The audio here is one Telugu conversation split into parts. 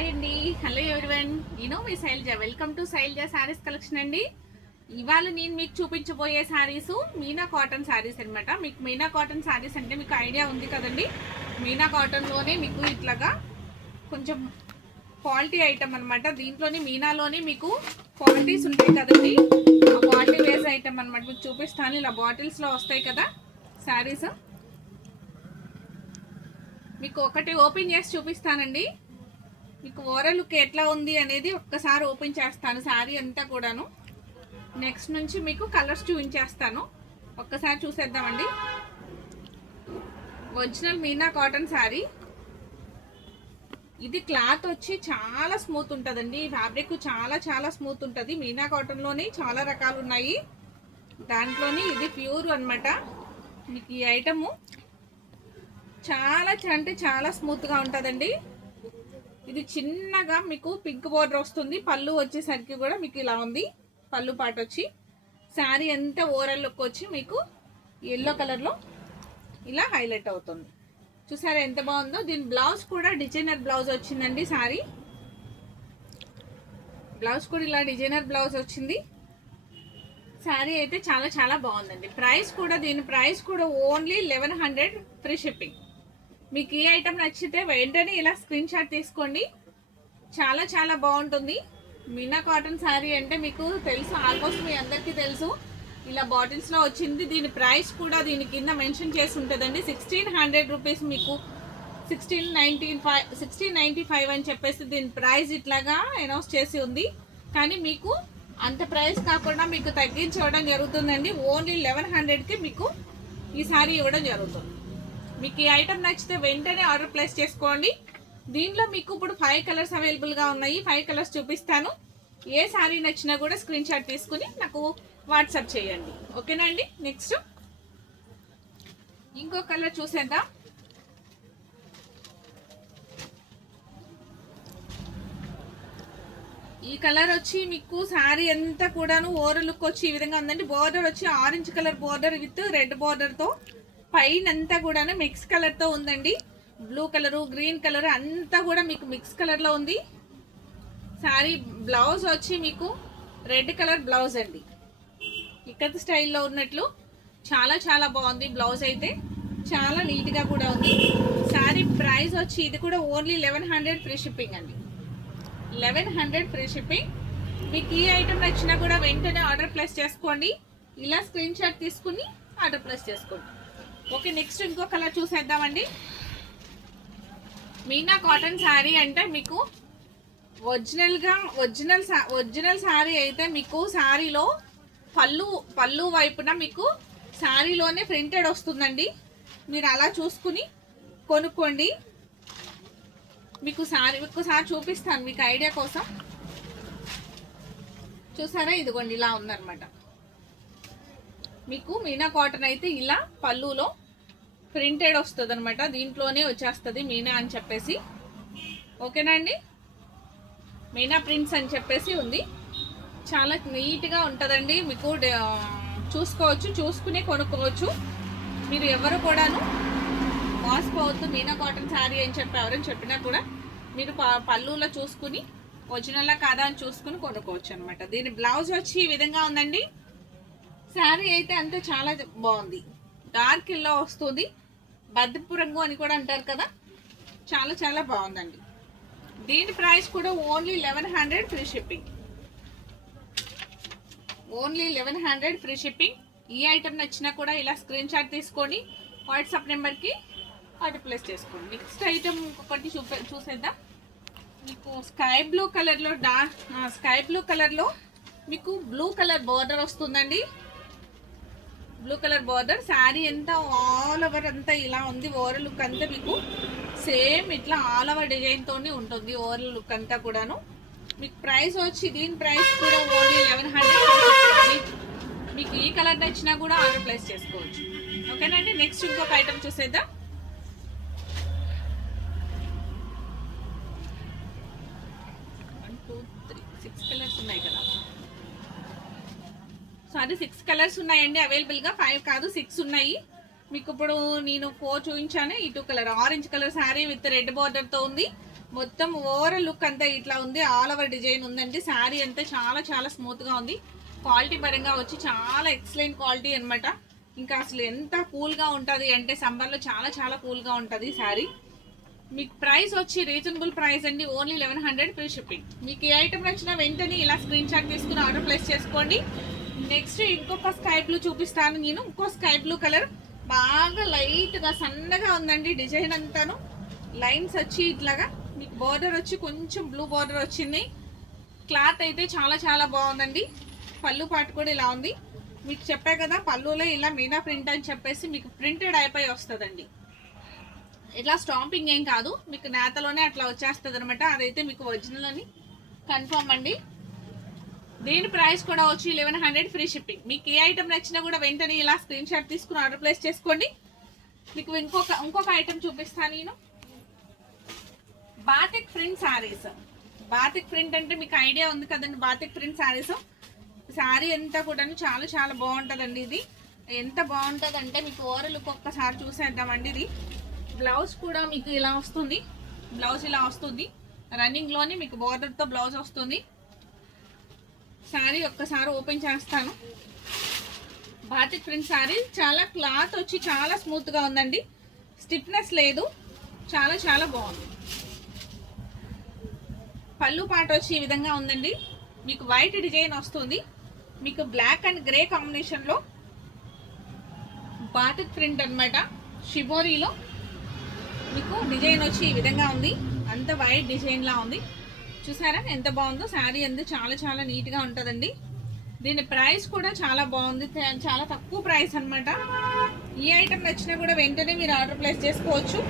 హాయ్ అండి, హలో ఎవ్రీవన్. నేను మీ Shailaja. Welcome to Shailaja saris collection అండి. ఇవాళ నేను మీకు చూపించబోయే శారీస్ మీనా కాటన్ శారీస్ అనమాట. మీకు మీనా కాటన్ శారీస్ అంటే మీకు ఐడియా ఉంది కదండి. మీనా కాటన్లోనే మీకు ఇట్లాగా కొంచెం క్వాలిటీ ఐటమ్ అనమాట. దీంట్లోనే మీనాలోనే మీకు క్వాలిటీస్ ఉంటాయి కదండి. ఆ క్వాలిటీ వేస్ ఐటమ్ అనమాట. మీకు చూపిస్తాను. ఇలా బాటిల్స్లో వస్తాయి కదా శారీస్. మీకు ఒకటి ఓపెన్ చేసి చూపిస్తానండి. మీకు ఓవరాల్ లుక్ ఎట్లా ఉంది అనేది ఒక్కసారి ఓపెన్ చేస్తాను శారీ అంతా కూడాను. నెక్స్ట్ నుంచి మీకు కలర్స్ చూపించేస్తాను. ఒక్కసారి చూసేద్దామండి. Original Meena cotton sari. ఇది క్లాత్ వచ్చి చాలా స్మూత్ ఉంటుందండి. ఫ్యాబ్రిక్ చాలా చాలా స్మూత్ ఉంటుంది. మీనా కాటన్లోనే చాలా రకాలు ఉన్నాయి. దాంట్లోని ఇది ప్యూర్ అనమాట. మీకు ఈ ఐటము చాలా అంటే చాలా స్మూత్గా ఉంటుందండి. ఇది చిన్నగా మీకు పింక్ బోర్డర్ వస్తుంది. పళ్ళు వచ్చేసరికి కూడా మీకు ఇలా ఉంది. పళ్ళు పాట వచ్చి శారీ అంతా ఓవరాల్ లుక్ వచ్చి మీకు ఎల్లో కలర్లో ఇలా హైలైట్ అవుతుంది. చూసారా ఎంత బాగుందో. దీని బ్లౌజ్ కూడా డిజైనర్ బ్లౌజ్ వచ్చిందండి. శారీ బ్లౌజ్ కూడా ఇలా డిజైనర్ బ్లౌజ్ వచ్చింది. శారీ అయితే చాలా చాలా బాగుందండి. ప్రైస్ కూడా దీని ప్రైస్ కూడా ఓన్లీ 1100 ఫ్రీ షిప్పింగ్. మీకు ఈ ఐటమ్ నచ్చితే వెంటనే ఇలా స్క్రీన్ షాట్ తీసుకోండి. చాలా చాలా బాగుంటుంది. మీనా కాటన్ శారీ అంటే మీకు తెలుసు, ఆల్మోస్ట్ మీ అందరికీ తెలుసు. ఇలా బాటిల్స్లో వచ్చింది. దీని ప్రైస్ కూడా దీని కింద మెన్షన్ చేసి ఉంటుందండి. 1600 రూపీస్, మీకు 1695 అని చెప్పేసి దీని ప్రైస్ ఇట్లాగా అనౌన్స్ చేసి ఉంది. కానీ మీకు అంత ప్రైస్ కాకుండా మీకు తగ్గించడం జరుగుతుందండి. ఓన్లీ 1100కి మీకు ఈ శారీ ఇవ్వడం జరుగుతుంది. మీకు ఈ ఐటమ్ నచ్చితే వెంటనే ఆర్డర్ ప్లేస్ చేసుకోండి. దీనిలో మీకు ఇప్పుడు 5 కలర్స్ అవైలబుల్గా ఉన్నాయి. 5 కలర్స్ చూపిస్తాను. ఏ శారీ నచ్చినా కూడా స్క్రీన్ షాట్ తీసుకుని నాకు వాట్సాప్ చేయండి. ఓకేనా అండి. నెక్స్ట్ ఇంకో కలర్ చూసేద్దాం. ఈ కలర్ వచ్చి మీకు శారీ అంతా కూడాను ఓవర్ లుక్ వచ్చి ఈ విధంగా ఉందండి. బోర్డర్ వచ్చి orange colour border with red బోర్డర్తో పైన అంతా కూడా మిక్స్ కలర్తో ఉందండి. బ్లూ కలరు, గ్రీన్ కలర్ అంతా కూడా మీకు మిక్స్ కలర్లో ఉంది. శారీ బ్లౌజ్ వచ్చి మీకు రెడ్ కలర్ బ్లౌజ్ అండి. ఇక్కత స్టైల్లో ఉన్నట్లు చాలా చాలా బాగుంది. బ్లౌజ్ అయితే చాలా నీట్గా కూడా ఉంది. శారీ ప్రైస్ వచ్చి ఇది కూడా ఓన్లీ 1100 ఫ్రీ షిప్పింగ్ అండి. 1100 ఫ్రీ షిప్పింగ్. మీకు ఈ ఐటమ్ నచ్చినా కూడా వెంటనే ఆర్డర్ ప్లేస్ చేసుకోండి. ఇలా స్క్రీన్ షాట్ తీసుకుని ఆర్డర్ ప్లేస్ చేసుకోండి. ఓకే, నెక్స్ట్ ఇంకో కలర్ చూసేద్దామండి. మీనా కాటన్ శారీ అంటే మీకు ఒరిజినల్ శారీ అయితే మీకు శారీలో పళ్ళు వైపున మీకు శారీలోనే ప్రింటెడ్ వస్తుందండి. మీరు అలా చూసుకుని కొనుక్కోండి. మీకు శారీ ఒక్కసారి చూపిస్తాను మీకు ఐడియా కోసం. చూసారా, ఇదిగోండి ఇలా ఉందన్నమాట. మీకు మీనా కాటన్ అయితే ఇలా పళ్ళులో ప్రింటెడ్ వస్తుంది అనమాట. దీంట్లోనే వచ్చేస్తుంది మీనా అని చెప్పేసి. ఓకేనా అండి. మీనా ప్రింట్స్ అని చెప్పేసి ఉంది. చాలా నీట్గా ఉంటుందండి. మీకు చూసుకోవచ్చు, చూసుకునే కొనుక్కోవచ్చు. మీరు ఎవరు కూడాను మోసపోవద్దు. మీనా కాటన్ శారీ అని చెప్పి ఎవరైనా చెప్పినా కూడా మీరు పళ్ళులో చూసుకుని ఒరిజినల్లా కాదా అని చూసుకుని కొనుక్కోవచ్చు అనమాట. దీని బ్లౌజ్ వచ్చి ఈ విధంగా ఉందండి. శారీ అయితే అంతే చాలా బాగుంది. డార్క్ ఎల్లో వస్తుంది. బద్దపు రంగు అని కూడా అంటారు కదా. చాలా చాలా బాగుందండి. దీని ప్రైస్ కూడా only 1100 free shipping. Only 1100 free shipping. ఈ ఐటమ్ నచ్చినా కూడా ఇలా స్క్రీన్ షాట్ తీసుకొని వాట్సాప్ నెంబర్కి ఆర్డర్ ప్లేస్ చేసుకోండి. నెక్స్ట్ ఐటమ్ ఒకటి చూసేద్దాం. మీకు స్కై బ్లూ కలర్లో మీకు బ్లూ కలర్ బార్డర్ వస్తుందండి. బ్లూ కలర్ బార్డర్ శారీ అంతా ఆల్ ఓవర్ అంతా ఇలా ఉంది. ఓవరాల్ లుక్ అంతా మీకు సేమ్ ఇట్లా ఆల్ ఓవర్ డిజైన్తోనే ఉంటుంది. ఓవరాల్ లుక్ అంతా కూడాను. మీకు ప్రైస్ వచ్చి దీని ప్రైస్ కూడా ఓన్లీ 1100. మీకు ఈ కలర్ నచ్చినా కూడా ఆర్డర్ ప్లేస్ చేసుకోవచ్చు. ఓకేనండి. నెక్స్ట్ ఇంకొక ఐటమ్ చూసేద్దాం. ఉన్నాయి కదా. సారీ 6 కలర్స్ ఉన్నాయండి అవైలబుల్గా. 5 కాదు 6 ఉన్నాయి. మీకు ఇప్పుడు నేను 4 చూపించాను. ఈ 2 colour orange colour sari with red బార్డర్తో ఉంది. మొత్తం ఓవరాల్ లుక్ అంతా ఇట్లా ఉంది. ఆల్ ఓవర్ డిజైన్ ఉందండి. శారీ అంతా చాలా చాలా స్మూత్ గా ఉంది. క్వాలిటీ పరంగా వచ్చి చాలా ఎక్సలెంట్ క్వాలిటీ అనమాట. ఇంకా అసలు ఎంత కూల్ గా ఉంటది అంటే సమ్మర్ లో చాలా చాలా కూల్ గా ఉంటది శారీ. మీకు ప్రైస్ వచ్చి రీజనబుల్ ప్రైస్ అండి. Only 1100 free shipping. మీకు ఏ ఐటమ్ నచ్చినా వెంటనే ఇలా స్క్రీన్ షాట్ తీసుకుని ఆర్డర్ ప్లేస్ చేసుకోండి. నెక్స్ట్ ఇంకొక స్కై బ్లూ చూపిస్తాను నేను. ఇంకో స్కై బ్లూ కలర్ బాగా లైట్ గా సన్నగా ఉందండి. డిజైన్ అంతాను లైన్స్ వచ్చి ఇట్లాగా మీకు బార్డర్ వచ్చి కొంచెం బ్లూ బార్డర్ వచ్చింది. క్లాత్ అయితే చాలా చాలా బాగుందండి. పళ్ళు పాటు కూడా ఇలా ఉంది. మీకు చెప్పా కదా పళ్ళులో ఇలా మీనా ప్రింట్ అని చెప్పేసి మీకు ప్రింటెడ్ అయిపోయి వస్తుందండి. ఇట్లా స్టాంపింగ్ ఏం కాదు, మీకు నేతలోనే అట్లా వచ్చేస్తుంది అనమాట. అదైతే మీకు ఒరిజినల్ అని కన్ఫర్మ్ అండి. దీని ప్రైస్ కూడా వచ్చి 1100 ఫ్రీ షిప్పింగ్. మీకు ఏ ఐటమ్ నచ్చినా కూడా వెంటనే ఇలా స్క్రీన్ షాట్ తీసుకుని ఆర్డర్ ప్లేస్ చేసుకోండి. మీకు ఇంకొక ఐటమ్ చూపిస్తాను నేను. Batik print saris. Batik print అంటే మీకు ఐడియా ఉంది కదండి. బాతిక్ ప్రింట్ శారీస్ శారీ అంతా కూడా చాలా చాలా బాగుంటుందండి. ఇది ఎంత బాగుంటుంది అంటే మీకు ఓవరాల్ ఒక్కసారి చూసేద్దామండి. ఇది బ్లౌజ్ కూడా మీకు ఇలా వస్తుంది. బ్లౌజ్ ఇలా వస్తుంది. రన్నింగ్ లోనే మీకు బార్డర్ తో బ్లౌజ్ వస్తుంది. శారీ ఒక్కసారి ఓపెన్ చేస్తాను. బాతిక్ ప్రింట్ శారీ చాలా క్లాత్ వచ్చి చాలా స్మూత్ గా ఉందండి. స్టిఫ్నెస్ లేదు. చాలా చాలా బాగుంది. పళ్ళు పాట వచ్చి ఈ విధంగా ఉందండి. మీకు వైట్ డిజైన్ వస్తుంది. మీకు బ్లాక్ అండ్ గ్రే కాంబినేషన్ లో బాతిక్ ప్రింట్ అనమాట. షిబోరీలో మీకు డిజైన్ వచ్చి ఈ విధంగా ఉంది. అంత వైట్ డిజైన్ లా ఉంది. చూసారా ఎంత బాగుందో. శారీ అంతా చాలా చాలా నీట్ గా ఉంటుందండి. దీని ప్రైస్ కూడా చాలా బాగుంది. చాలా తక్కువ ప్రైస్ అనమాట. ఈ ఐటమ్ నచ్చినా కూడా వెంటనే మీరు ఆర్డర్ ప్లేస్ చేసుకోవచ్చు.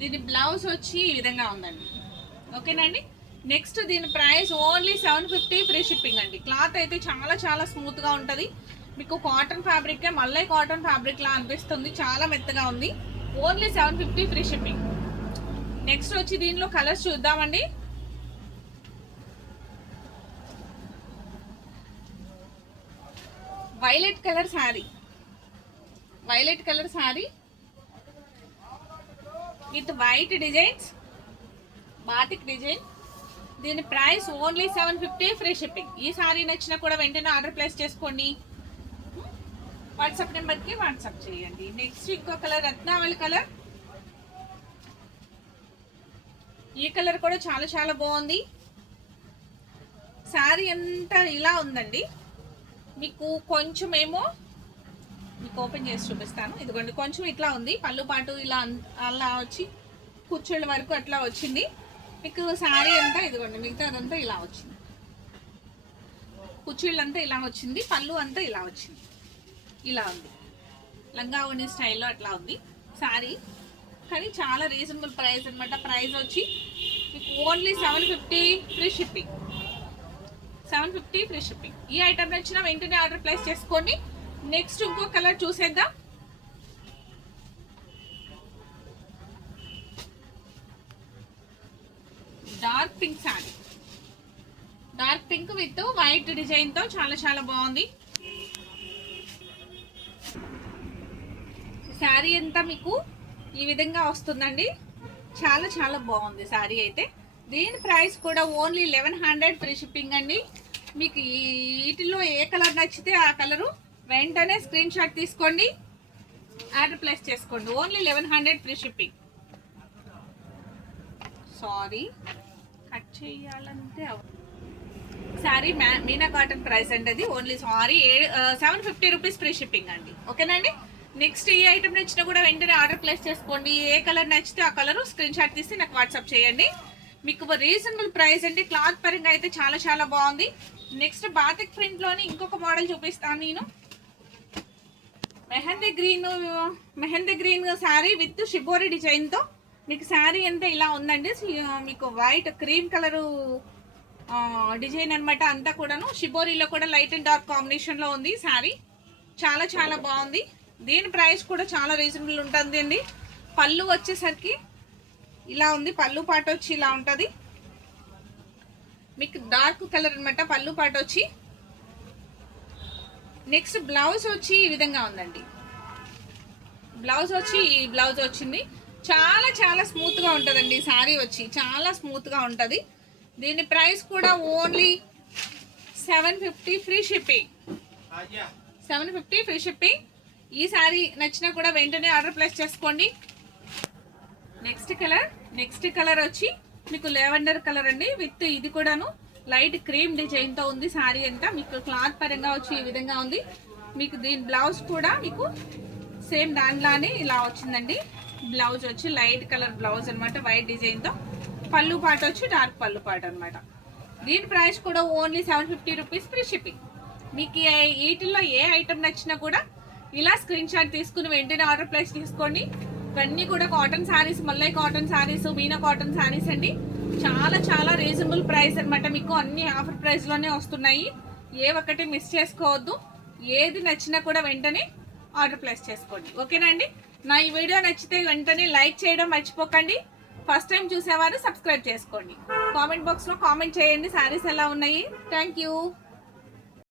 దీని బ్లౌజ్ వచ్చి ఈ విధంగా ఉందండి. ఓకేనండి. నెక్స్ట్ దీని ప్రైస్ ఓన్లీ 750 ఫ్రీ షిప్పింగ్ అండి. క్లాత్ అయితే చాలా చాలా స్మూత్ గా ఉంటది. మీకు కాటన్ ఫ్యాబ్రిక్ మళ్ళీ కాటన్ ఫ్యాబ్రిక్ లా అనిపిస్తుంది. చాలా మెత్తగా ఉంది. Only 750 free shipping. నెక్స్ట్ వచ్చి దీనిలో కలర్స్ చూద్దామండి. Violet colour sari. Violet colour sari with white designs. Batik design. దీని ప్రైస్ ఓన్లీ 750 ఫ్రీ షిప్పింగ్. ఈ సారీ నచ్చినా కూడా వెంటనే ఆర్డర్ ప్లేస్ చేసుకోండి. వాట్సాప్ నెంబర్కి వాట్సాప్ చేయండి. నెక్స్ట్ ఇంకో కలర్ రత్నావళి కలర్. ఈ కలర్ కూడా చాలా చాలా బాగుంది. శారీ అంతా ఇలా ఉందండి. మీకు కొంచెం ఏమో మీకు ఓపెన్ చేసి చూపిస్తాను. ఇదిగోండి కొంచెం ఇట్లా ఉంది. పళ్ళు పాటు ఇలా అలా వచ్చి కుచ్చుళ్ళ వరకు అట్లా వచ్చింది. మీకు శారీ అంతా ఇదిగోండి మిగతా అదంతా ఇలా వచ్చింది. కుచ్చిళ్ళంతా ఇలా వచ్చింది. పళ్ళు అంతా ఇలా వచ్చింది. ఇలా ఉంది. లంగా ఓణి స్టైల్లో అట్లా ఉంది శారీ. కానీ చాలా రీజనబుల్ ప్రైస్ అనమాట. ప్రైస్ వచ్చి మీకు only 750 free shipping. 750 free shipping. ఈ ఐటమ్ నచ్చినా వెంటనే ఆర్డర్ ప్లేస్ చేసుకోండి. నెక్స్ట్ ఇంకో కలర్ చూసేద్దాం. Dark pink sari. Dark pink with white design తో చాలా చాలా బాగుంది. శారీ అంతా మీకు ఈ విధంగా వస్తుందండి. చాలా చాలా బాగుంది శారీ అయితే. దీని ప్రైస్ కూడా ఓన్లీ 1100 ఫ్రీ షిప్పింగ్ అండి. మీకు వీటిలో ఏ కలర్ నచ్చితే ఆ కలరు వెంటనే స్క్రీన్ షాట్ తీసుకోండి, ఆర్డర్ ప్లేస్ చేసుకోండి. Only 1100 free shipping. Sorry cut చేయాలంటే శారీ మీనా కాటన్ ప్రైస్ అండి. అది only sorry 750 rupees free shipping అండి. ఓకేనండి. నెక్స్ట్ ఈ ఐటమ్ నచ్చినా కూడా వెంటనే ఆర్డర్ ప్లేస్ చేసుకోండి. ఏ కలర్ నచ్చితే ఆ కలర్ స్క్రీన్ షాట్ తీసి నాకు వాట్సాప్ చేయండి. మీకు రీజనబుల్ ప్రైస్ అండి. క్లాత్ పరంగా అయితే చాలా చాలా బాగుంది. నెక్స్ట్ బాతిక్ ప్రింట్ లోని ఇంకొక మోడల్ చూపిస్తాను నేను. Mehndi green sari with shibori design తో మీకు శారీ అంతా ఇలా ఉందండి. మీకు వైట్ క్రీమ్ కలర్ డిజైన్ అనమాట. అంతా కూడాను షిబోరిలో కూడా లైట్ అండ్ డార్క్ కాంబినేషన్ లో ఉంది శారీ. చాలా చాలా బాగుంది. దీని ప్రైస్ కూడా చాలా రీజనబుల్ ఉంటుంది అండి. పళ్ళు వచ్చేసరికి ఇలా ఉంది. పళ్ళు పాట వచ్చి ఇలా ఉంటుంది. మీకు డార్క్ కలర్ అనమాట పళ్ళు పాట వచ్చి. నెక్స్ట్ బ్లౌజ్ వచ్చి ఈ విధంగా ఉందండి. బ్లౌజ్ వచ్చి ఈ బ్లౌజ్ వచ్చింది. చాలా చాలా స్మూత్గా ఉంటుందండి ఈ శారీ వచ్చి, చాలా స్మూత్గా ఉంటుంది. దీని ప్రైస్ కూడా only 750 free shipping. 750 free shipping. ఈ శారీ నచ్చినా కూడా వెంటనే ఆర్డర్ ప్లేస్ చేసుకోండి. నెక్స్ట్ కలర్ వచ్చి మీకు లెవెండర్ కలర్ అండి. విత్ ఇది కూడాను లైట్ క్రీమ్ డిజైన్తో ఉంది శారీ అంతా. మీకు క్లాత్ పరంగా వచ్చి ఈ విధంగా ఉంది. మీకు దీని బ్లౌజ్ కూడా మీకు సేమ్ దానిలానే ఇలా వచ్చిందండి. బ్లౌజ్ వచ్చి లైట్ కలర్ బ్లౌజ్ అనమాట, వైట్ డిజైన్తో. పళ్ళు పాట వచ్చి డార్క్ పళ్ళు పాట అనమాట. దీని ప్రైస్ కూడా ఓన్లీ 750 రూపీస్ ఫ్రీ షిప్పింగ్. మీకు వీటిల్లో ఏ ఐటమ్ నచ్చినా కూడా ఇలా స్క్రీన్ షాట్ తీసుకుని వెంటనే ఆర్డర్ ప్లేస్ తీసుకోండి. ఇవన్నీ కూడా cotton saris, మల్లై cotton saris, Meena cotton saris అండి. చాలా చాలా రీజనబుల్ ప్రైస్ అనమాట. మీకు అన్ని ఆఫర్ ప్రైస్లోనే వస్తున్నాయి. ఏ ఒక్కటి మిస్ చేసుకోవద్దు. ఏది నచ్చినా కూడా వెంటనే ఆర్డర్ ప్లేస్ చేసుకోండి. ఓకేనా అండి? నా ఈ వీడియో నచ్చితే వెంటనే లైక్ చేయడం మర్చిపోకండి. ఫస్ట్ టైం చూసేవారు సబ్స్క్రైబ్ చేసుకోండి. కామెంట్ బాక్స్లో కామెంట్ చేయండి శారీస్ ఎలా ఉన్నాయి. Thank you.